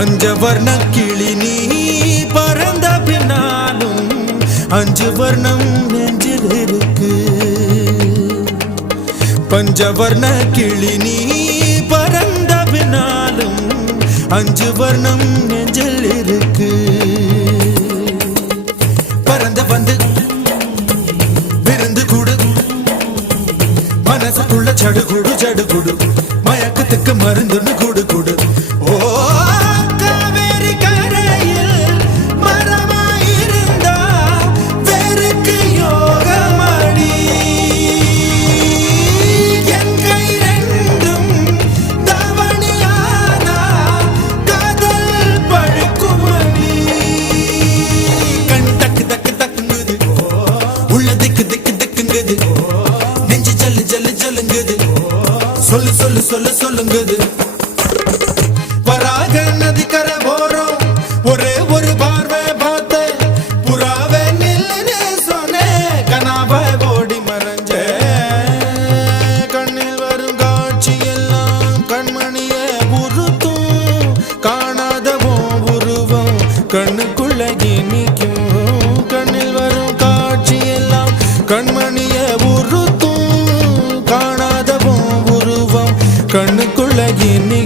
பஞ்சவர்ண கிளி நீ பறந்த பின்னாலும் 5 வர்ணம் நெஞ்சில் இருக்கு. பஞ்சவர்ண கிளி நீ பறந்த பின்னாலும் 5 வர்ணம் நெஞ்சில் இருக்கு. பறந்து வந்து விருந்து கூடு மனசுக்குள்ள சடுகுடு சடுகுடு மயக்கத்துக்கு மருந்துன்னு கூடு கூடு. சொல்லு சொல்லு சொல்லு சொல்லுங்குது. வராக நதிக்கரை போறோம் ஒரே ஒரு பார்வை பார்த்த புறாவே நில்லுன்னு சொன்னேன். கனாபாய் ஓடி மறைஞ்ச கண்ணில் வரும் காட்சி எல்லாம் கண்மணிய உறுத்தும். காணாதவோ உருவம் கண்ணுக்குள்ள இனிக்கும். கண்ணில் வரும் காட்சி எல்லாம் கண்மணிய உறுத்தும். கண்ணுக்குள்ள இனி